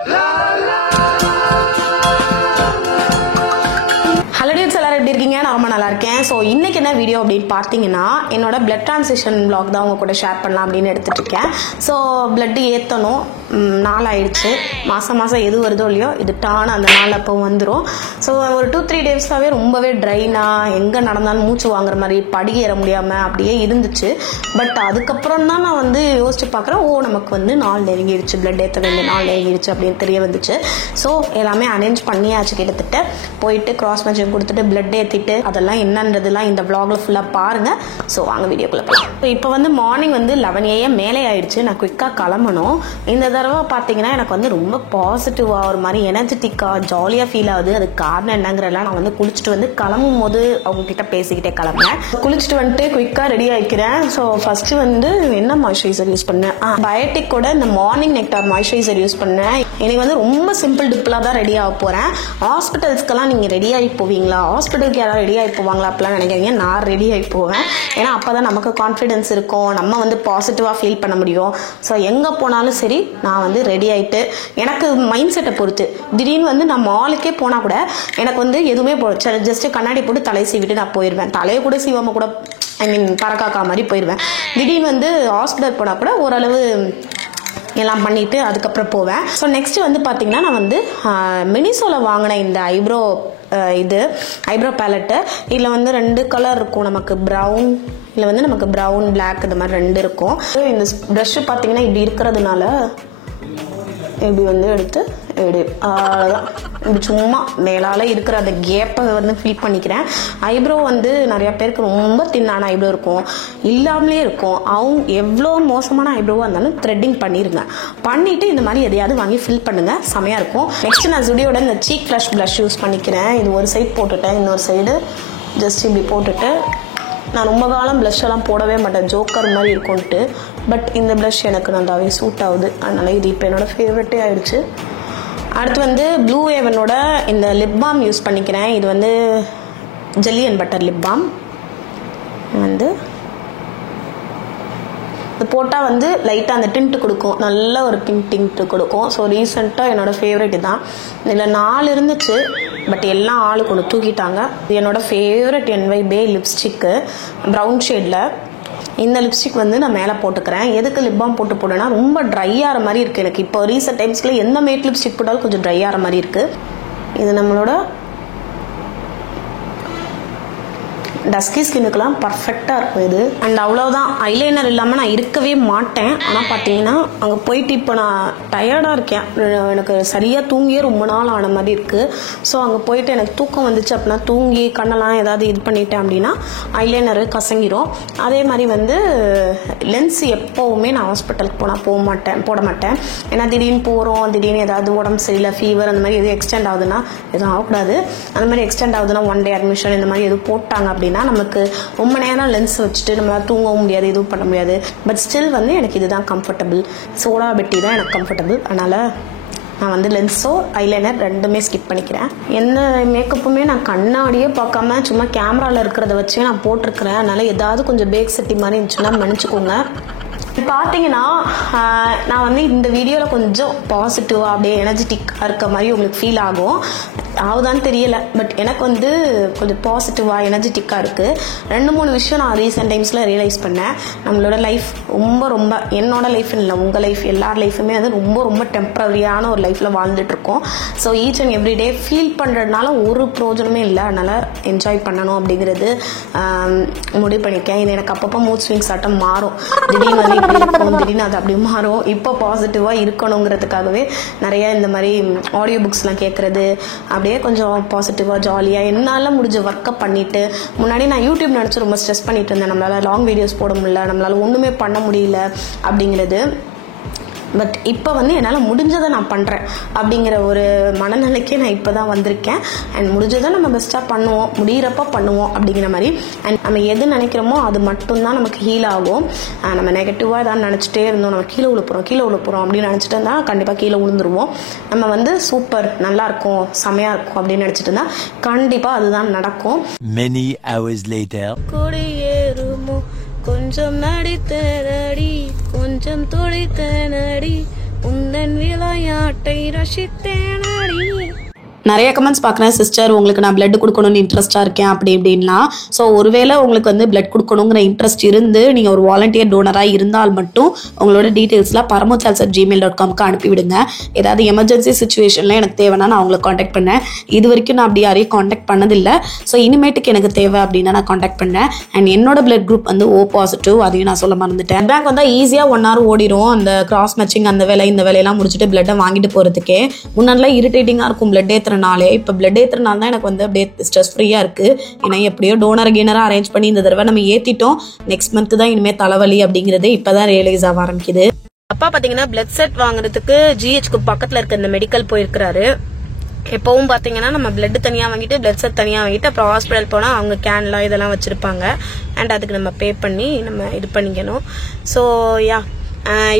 Hello dudes, எல்லாரும் எப்படி இருக்கீங்க? நான் ரொம்ப நல்லா இருக்கேன். ஸோ இன்னைக்கு என்ன வீடியோ அப்படின்னு பார்த்தீங்கன்னா, என்னோட பிளட் ட்ரான்சிஷன் vlog தான் உங்க கூட ஷேர் பண்ணலாம் அப்படின்னு எடுத்துட்டு இருக்கேன். ஸோ பிளட் ஏற்றணும், நாள் ஆயிடுச்சு. மாதம் எது வருதோ இல்லையோ இது டான அந்த நாள் அப்போ வந்துடும். ஸோ ஒரு 2-3 டேஸாகவே ரொம்பவே ட்ரைனாக எங்கே நடந்தாலும் மூச்சு வாங்குற மாதிரி படி ஏற முடியாமல் அப்படியே இருந்துச்சு. பட் அதுக்கப்புறம் தான் நான் வந்து யோசிச்சு பார்க்குறேன், நமக்கு வந்து நாள் நெருங்கிடுச்சு, பிளட் ஏற்ற வேண்டிய நாள் நெருங்கிடுச்சு அப்படின்னு தெரிய வந்துச்சு. ஸோ எல்லாமே அரேஞ்ச் பண்ணியாச்சு. கிட்டத்தட்ட போயிட்டு கிராஸ் மேட்சிங் கொடுத்துட்டு பிளட் ஏற்றிட்டு அதெல்லாம் என்னன்றதுலாம் இந்த vlogல ஃபுல்லாக பாருங்கள். ஸோ வாங்க வீடியோக்குள்ளே போகலாம். இப்போ வந்து மார்னிங் வந்து 11 AM மேலே ஆயிடுச்சு. நான் குயிக்காக கிளம்பணும். இந்த தடவை பார்த்தீங்கன்னா எனக்கு வந்து ரொம்ப பாசிட்டிவாக ஒரு மாதிரி எனர்ஜெட்டிக்காக ஜாலியாக ஃபீல் ஆகுது. அதுக்கு காரணம் என்னங்கிறதெல்லாம் நான் வந்து குளிச்சுட்டு வந்து கிளம்பும் போது அவங்ககிட்ட பேசிக்கிட்டே கிளம்புனேன். குளிச்சுட்டு வந்துட்டு குயிக்காக ரெடி ஆகிக்கிறேன். ஸோ ஃபர்ஸ்ட் வந்து என்ன மாய்ஸ்சரைசர் யூஸ் பண்ணேன், பயோட்டிக்கோட இந்த மார்னிங் நெக்டார் மாய்ஸ்சரைசர் யூஸ் பண்ணேன். எனக்கு வந்து ரொம்ப சிம்பிள் டிப்பிளாக தான் ரெடி ஆக போகிறேன். ஹாஸ்பிட்டல்ஸ்க்கெல்லாம் நீங்கள் ரெடி ஆகி போவீங்களா, ஹாஸ்பிட்டலுக்கு யாராவது ரெடி ஆகி போவாங்களா அப்படிலாம் நினைக்கிறீங்க. நான் ரெடி ஆகி போவேன். ஏன்னா அப்போ தான் நமக்கு கான்ஃபிடென்ஸ் இருக்கும், நம்ம வந்து பாசிட்டிவாக ஃபீல் பண்ண முடியும். ஸோ எங்கே போனாலும் சரி நான் வந்து ரெடி ஆகிட்டு, எனக்கு மைண்ட் செட்டை பொறுத்து திடீர்னு வந்து நான் மாலுக்கே போனால் கூட எனக்கு வந்து எதுவுமே ஜஸ்ட்டு கண்ணாடி போட்டு தலையை சீவிட்டு நான் போயிடுவேன். தலையை கூட சீவாமல் கூட பறக்காக்கா மாதிரி போயிடுவேன். திடீர்னு வந்து ஹாஸ்பிட்டல் போனால் கூட ஓரளவு எல்லாம் பண்ணிவிட்டு அதுக்கப்புறம் போவேன். ஸோ நெக்ஸ்ட்டு வந்து பார்த்திங்கன்னா நான் வந்து மினிசோவில் வாங்கின இந்த ஐப்ரோ பேலட்டு. இதில் வந்து 2 கலர் இருக்கும், நமக்கு ப்ரௌன், இதில் வந்து நமக்கு ப்ரௌன் பிளாக், இந்த மாதிரி 2 இருக்கும். இந்த ப்ரஷ்ஷு பார்த்திங்கன்னா இப்படி இருக்கிறதுனால இப்படி வந்து எடுத்து அவ்வளோதான், இப்படி சும்மா மேலால் இருக்கிற அந்த கேப்பை வந்து ஃபில் பண்ணிக்கிறேன். ஐப்ரோ வந்து நிறையா பேருக்கு ரொம்ப தின்னான ஐப்ரோ இருக்கும், இல்லாமலே இருக்கும். அவங்க எவ்வளோ மோசமான ஐப்ரோவாக இருந்தாலும் த்ரெட்டிங் பண்ணிவிட்டு இந்த மாதிரி எதையாவது வாங்கி ஃபில் பண்ணுங்கள், செமையாக இருக்கும். நெக்ஸ்ட் நான் ஜுடியோட இந்த சீக் ஃப்ளஷ் ப்ளஷ் யூஸ் பண்ணிக்கிறேன். இது ஒரு சைடு போட்டுட்டேன், இன்னொரு சைடு ஜஸ்ட் இப்படி போட்டுட்டு. நான் ரொம்ப காலம் ப்ளஷ் எல்லாம் போடவே மாட்டேன், ஜோக்கர் மாதிரி இருக்கும்ன்ட்டு. பட் இந்த ப்ளஷ் எனக்கு நல்லாவே சூட் ஆகுது, அதனால் இது இப்போ என்னோடய ஃபேவரட்டே ஆயிடுச்சு. அடுத்து வந்து ப்ளூ ஹேவனோட இந்த லிப் பாம் யூஸ் பண்ணிக்கிறேன். இது வந்து jelly and butter lip balm. வந்து இது போட்டால் வந்து லைட்டாக அந்த டிண்ட்டு கொடுக்கும், நல்ல ஒரு பிங்க் டிண்ட்டு கொடுக்கும். ஸோ ரீசெண்டாக என்னோடய ஃபேவரெட் தான். இதில் 4 இருந்துச்சு, பட் எல்லாம் ஆளுக்கு ஒன்று தூக்கிட்டாங்க. இது என்னோடய ஃபேவரெட் NYBE லிப்ஸ்டிக்கு ப்ரௌன் ஷேடில். இந்த லிப்ஸ்டிக் வந்து நான் மேலே போட்டுக்கிறேன். எதுக்கு லிப் பாம் போட்டேன்னா ரொம்ப ட்ரை ஆகிற மாதிரி இருக்குது எனக்கு. இப்போ ரீசெண்ட் டைம்ஸில் எந்த மேட் லிப்ஸ்டிக் போட்டாலும் கொஞ்சம் ட்ரை ஆகிற மாதிரி இருக்குது. இது நம்மளோட டஸ்கி ஸ்கின்னுக்கெல்லாம் பர்ஃபெக்டாக இருக்கும் இது. அண்ட் அவ்வளோதான், ஐலைனர் இல்லாமல் நான் இருக்கவே மாட்டேன். ஆனால் பார்த்தீங்கன்னா அங்கே போயிட்டு இப்போ நான் டயர்டாக இருக்கேன், எனக்கு சரியாக தூங்கியே ரொம்ப நாள் ஆன மாதிரி இருக்குது. ஸோ அங்கே போயிட்டு எனக்கு தூக்கம் வந்துச்சு அப்படின்னா தூங்கி கண்ணெல்லாம் ஏதாவது இது பண்ணிட்டேன் அப்படின்னா ஐலைனரு கசங்கிரும். அதே மாதிரி வந்து லென்ஸ் எப்போவுமே நான் ஹாஸ்பிட்டலுக்கு போனால் போட மாட்டேன். ஏன்னா திடீர்னு போகிறோம், திடீர்னு ஏதாவது உடம்பு சரியில்லை, ஃபீவர் அந்த மாதிரி எதுவும் எக்ஸ்டெண்ட் ஆகுதுன்னா எதுவும் ஆகக்கூடாது. அந்த மாதிரி எக்ஸ்டெண்ட் ஆகுதுன்னா 1 day அட்மிஷன் இந்த மாதிரி எதுவும் போட்டாங்க அப்படின்னா நமக்கு ரொம்ப நேரம் லென்ஸ் வச்சுட்டு நம்மளால் தூங்கவும் முடியாது, எதுவும் பண்ண முடியாது. பட் ஸ்டில் வந்து எனக்கு இதுதான் கம்ஃபர்டபுள், சோடா பெட்டி தான் எனக்கு கம்ஃபர்டபுள். அதனால் நான் வந்து லென்ஸோ ஐலைனர் 2மே ஸ்கிப் பண்ணிக்கிறேன். எந்த மேக்கப்புமே நான் கண்ணாடியே பார்க்காம சும்மா கேமராவில் இருக்கிறத வச்சு நான் போட்டிருக்கிறேன். அதனால் ஏதாவது கொஞ்சம் பேக் செட்டி மாதிரி இருந்துச்சுன்னா மன்னிச்சுக்கோங்க. பார்த்தீங்கன்னா நான் வந்து இந்த வீடியோவில் கொஞ்சம் பாசிட்டிவாக அப்படியே எனர்ஜெட்டிக்காக இருக்க மாதிரி உங்களுக்கு ஃபீல் ஆகுதான்னு தெரியலை. பட் எனக்கு வந்து கொஞ்சம் பாசிட்டிவாக எனர்ஜெட்டிக்காக இருக்குது. 2-3 விஷயம் நான் ரீசெண்ட் டைம்ஸில் ரியலைஸ் பண்ணேன். நம்மளோட லைஃப் ரொம்ப என்னோட லைஃப் இல்லை, உங்கள் லைஃப், எல்லார் லைஃபுமே வந்து ரொம்ப டெம்பரரியான ஒரு லைஃப்பில் வாழ்ந்துட்டுருக்கோம். So each and every day feel பண்ணுறதுனால ஒரு ப்ரோஜனமே இல்லை. அதனால் என்ஜாய் பண்ணணும் அப்படிங்கிறது முடிவு பண்ணியிருக்கேன். இது எனக்கு அப்பப்போ மூட் ஸ்விங்ஸ் ஆட்டம் மாறும், திடீர்னு வந்து இப்படி இருக்கும், திடீர்னு அது அப்படி மாறும். இப்போ பாசிட்டிவாக இருக்கணுங்கிறதுக்காகவே நிறைய இந்த மாதிரி ஆடியோ புக்ஸ்லாம் கேட்குறது, அப்படியே கொஞ்சம் பாசிட்டிவாக ஜாலியாக என்னால் முடிஞ்ச ஒர்க்கை பண்ணிவிட்டு. முன்னாடி நான் யூடியூப் நினச்சி ரொம்ப ஸ்ட்ரெஸ் பண்ணிட்டு இருந்தேன், நம்மளால் லாங் வீடியோஸ் போட முடியல, நம்மளால் ஒன்றுமே பண்ண முடியல அப்படிங்கிறது. பட் இப்போ வந்து என்னால் முடிஞ்சதை நான் பண்ணுறேன் அப்படிங்கிற ஒரு மனநிலைக்கே நான் இப்போ தான் வந்திருக்கேன். அண்ட் முடிஞ்சதை நம்ம பெஸ்ட்டாக பண்ணுவோம், முடிகிறப்ப பண்ணுவோம் அப்படிங்கிற மாதிரி. அண்ட் நம்ம எது நினைக்கிறோமோ அது மட்டும்தான் நமக்கு ஹீல் ஆகும். நம்ம நெகட்டிவாக ஏதாவது நினச்சிட்டே இருந்தோம், நம்ம கீழே விழ போகிறோம் அப்படின்னு நினச்சிட்டு இருந்தால் கண்டிப்பாக கீழே விழுந்துருவோம். நம்ம வந்து சூப்பர், நல்லாயிருக்கும், செமையாக இருக்கும் அப்படின்னு நினச்சிட்டு இருந்தால் கண்டிப்பாக அதுதான் நடக்கும். Many hours later. கொடியேறுமோ கொஞ்சம் நடித்தனடி, கொஞ்சம் துடித்தனடி, உந்தன் விளையாட்டை ரசித்தேனடி. நிறைய கமெண்ட்ஸ் பார்க்குறேன், சிஸ்டர் உங்களுக்கு நான் பிளட் கொடுக்கணும்னு இன்ட்ரெஸ்ட்டாக இருக்கேன் அப்படி இப்படின்லாம். ஸோ ஒருவேளை உங்களுக்கு வந்து பிளட் கொடுக்கணுங்கிற இன்ட்ரெஸ்ட் இருந்து நீங்கள் ஒரு வாலண்டியர் டோனராக இருந்தால் மட்டும் உங்களோட டீட்டெயில்ஸ்லாம் paramochals@gmail.com அனுப்பிவிடுங்க. ஏதாவது எமர்ஜென்சி சுச்சுவேஷனில் எனக்கு தேவைன்னா நான் அவங்களை காண்டாக்ட் பண்ணேன். இது வரைக்கும் நான் அப்படி யாரையும் காண்டாக்ட் பண்ணதில்லை. ஸோ இனிமேட்டுக்கு எனக்கு தேவை அப்படின்னா நான் காண்டாக்ட் பண்ணேன். அண்ட் என்னோட பிளட் குரூப் வந்து O+, அதையும் நான் சொல்ல மறந்துட்டேன். பேங்க் வந்தால் ஈஸியாக 1 hour ஓடிடும். அந்த கிராஸ் மேட்சிங் அந்த வேலை இந்த வேலையெல்லாம் முடிச்சுட்டு பிளட்டை வாங்கிட்டு போகிறதுக்கே. முன்னாடிலாம் இரிட்டேட்டிங்காக இருக்கும் பிளட் ஏற்றுறனாலே. இப்போ பிளட் ஏற்றுறனால தான் எனக்கு வந்து அப்படியே ஸ்ட்ரெஸ் ஃப்ரீயாக இருக்குது. ஏன்னா எப்படியோ டோனர் கீனராக அரேஞ்ச் பண்ணி இந்த தடவை நம்ம ஏற்றிட்டோம். நெக்ஸ்ட் மந்த் தான் இனிமேல் தலைவலி அப்படிங்கிறது இப்போ தான் ரியலைஸ் ஆக ஆரம்பிக்குது. அப்பா பார்த்தீங்கன்னா பிளட் செட் வாங்குறதுக்கு GHக்கு பக்கத்தில் இருக்க இந்த மெடிக்கல் போயிருக்கிறாரு. எப்பவும் பார்த்தீங்கன்னா நம்ம பிளட் தனியாக வாங்கிட்டு பிளட் செட் தனியாக வாங்கிட்டு அப்புறம் ஹாஸ்பிட்டல் போனால் அவங்க கேன்லாம் இதெல்லாம் வச்சுருப்பாங்க. அண்ட் அதுக்கு நம்ம பே பண்ணி நம்ம இது பண்ணிக்கணும். ஸோ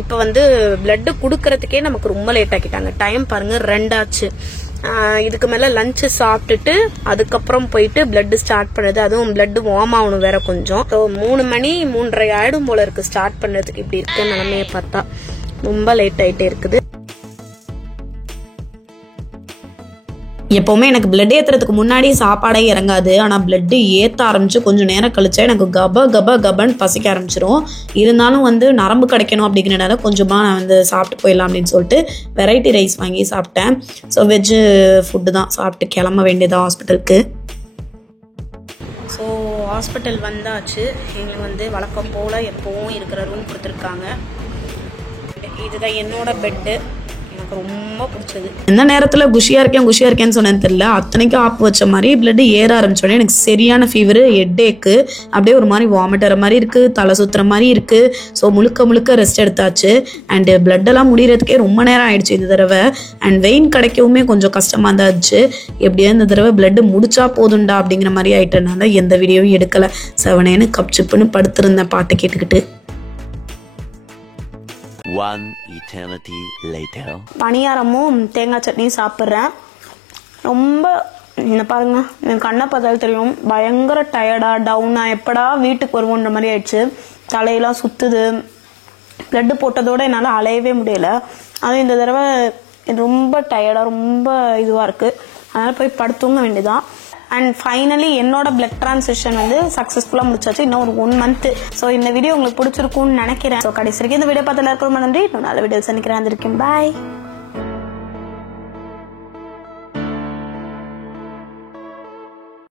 இப்போ வந்து பிளட்டு கொடுக்கறதுக்கே நமக்கு ரொம்ப லேட் ஆக்கிட்டாங்க. டைம் பாருங்க 2 ஆச்சு. இதுக்கு மேலே லஞ்சு சாப்பிட்டுட்டு அதுக்கப்புறம் போயிட்டு பிளட் ஸ்டார்ட் பண்ணுறது. அதுவும் பிளட் வார்ம் ஆகணும் வேற கொஞ்சம். ஸோ 3 மணி 3:30 ஆயிடும் போல இருக்கு ஸ்டார்ட் பண்ணுறதுக்கு. இப்படி இருக்க நிலைமையை பார்த்தா ரொம்ப லேட் ஆகிட்டே இருக்குது. எப்போவுமே எனக்கு பிளட் ஏற்றுறதுக்கு முன்னாடி சாப்பாடே இறங்காது. ஆனால் பிளட்டு ஏற்ற ஆரம்பிச்சு கொஞ்சம் நேரம் கழிச்சா எனக்கு கபன்னு பசிக்க ஆரம்பிச்சிடும். இருந்தாலும் வந்து நரம்பு கிடைக்கணும் அப்படிங்கிறனால கொஞ்சமாக நான் வந்து சாப்பிட்டு போயிடலாம் அப்படின்னு சொல்லிட்டு வெரைட்டி ரைஸ் வாங்கி சாப்பிட்டேன். ஸோ வெஜ்ஜு ஃபுட்டு தான் சாப்பிட்டு கிளம்ப வேண்டியதான் ஹாஸ்பிட்டலுக்கு. ஸோ ஹாஸ்பிட்டல் வந்தாச்சு. எங்களுக்கு வந்து வழக்கம் போல் எப்போவும் இருக்கிற ரூம் கொடுத்துருக்காங்க. இதுதான் என்னோட பெட்டு. ரொம்ப பிடிச்சது. எந்த நேரத்தில் குஷியாக இருக்கேன்னு சொன்னேன்னு தெரியல. அத்தனைக்கும் ஆப்பு வச்ச மாதிரி பிளட் ஏற ஆரம்பிச்சோடனே எனக்கு சரியான ஃபீவர், ஹெட்டேக்கு, அப்படியே ஒரு மாதிரி வாமிட்டற மாதிரி இருக்குது, தலை சுற்றுற மாதிரி இருக்குது. ஸோ முழுக்க ரெஸ்ட் எடுத்தாச்சு. அண்டு பிளட்டெல்லாம் முடிகிறதுக்கே ரொம்ப நேரம் ஆயிடுச்சு இந்த தடவை. அண்ட் வெயின் கிடைக்கவுமே கொஞ்சம் கஷ்டமாக தான் இருந்துச்சு. எப்படியா இந்த தடவை பிளட்டு முடிச்சா போதுண்டா அப்படிங்கிற மாதிரி ஆயிட்டனால எந்த வீடியோவும் எடுக்கலை. செவனேன்னு கப்சிப்புன்னு படுத்திருந்தேன் பாட்டு கேட்டுக்கிட்டு. One eternity later. பணியாரமும் தேங்காய் சட்னியும் சாப்பிட்றேன். ரொம்ப என்ன பாருங்க, எனக்கு கண்ணை பார்த்தாலும் தெரியும் பயங்கர டயர்டா டவுனா எப்படா வீட்டுக்கு வருவோன்ற மாதிரி ஆயிடுச்சு. தலையெல்லாம் சுத்துது. பிளட்டு போட்டதோட என்னால் அலையவே முடியல. அதுவும் இந்த தடவை ரொம்ப டயர்டா ரொம்ப இதுவாக இருக்கு. அதனால போய் படுத்துங்க வேண்டியதான். அண்ட் ஃபைனலி என்னோட பிளட் டிரான்சிஷன் வந்து சக்ஸஸ்ஃபுல்லாக முடிச்சாச்சு. இன்னும் ஒரு 1 month. ஸோ இந்த வீடியோ உங்களுக்கு பிடிச்சிருக்கும்னு நினைக்கிறேன். ஸோ கடைசி வரைக்கும் இந்த வீடியோ பார்த்து எல்லாருக்கும் ரொம்ப நன்றி. நல்ல வீடியோ சந்திக்கிறேன். பாய்.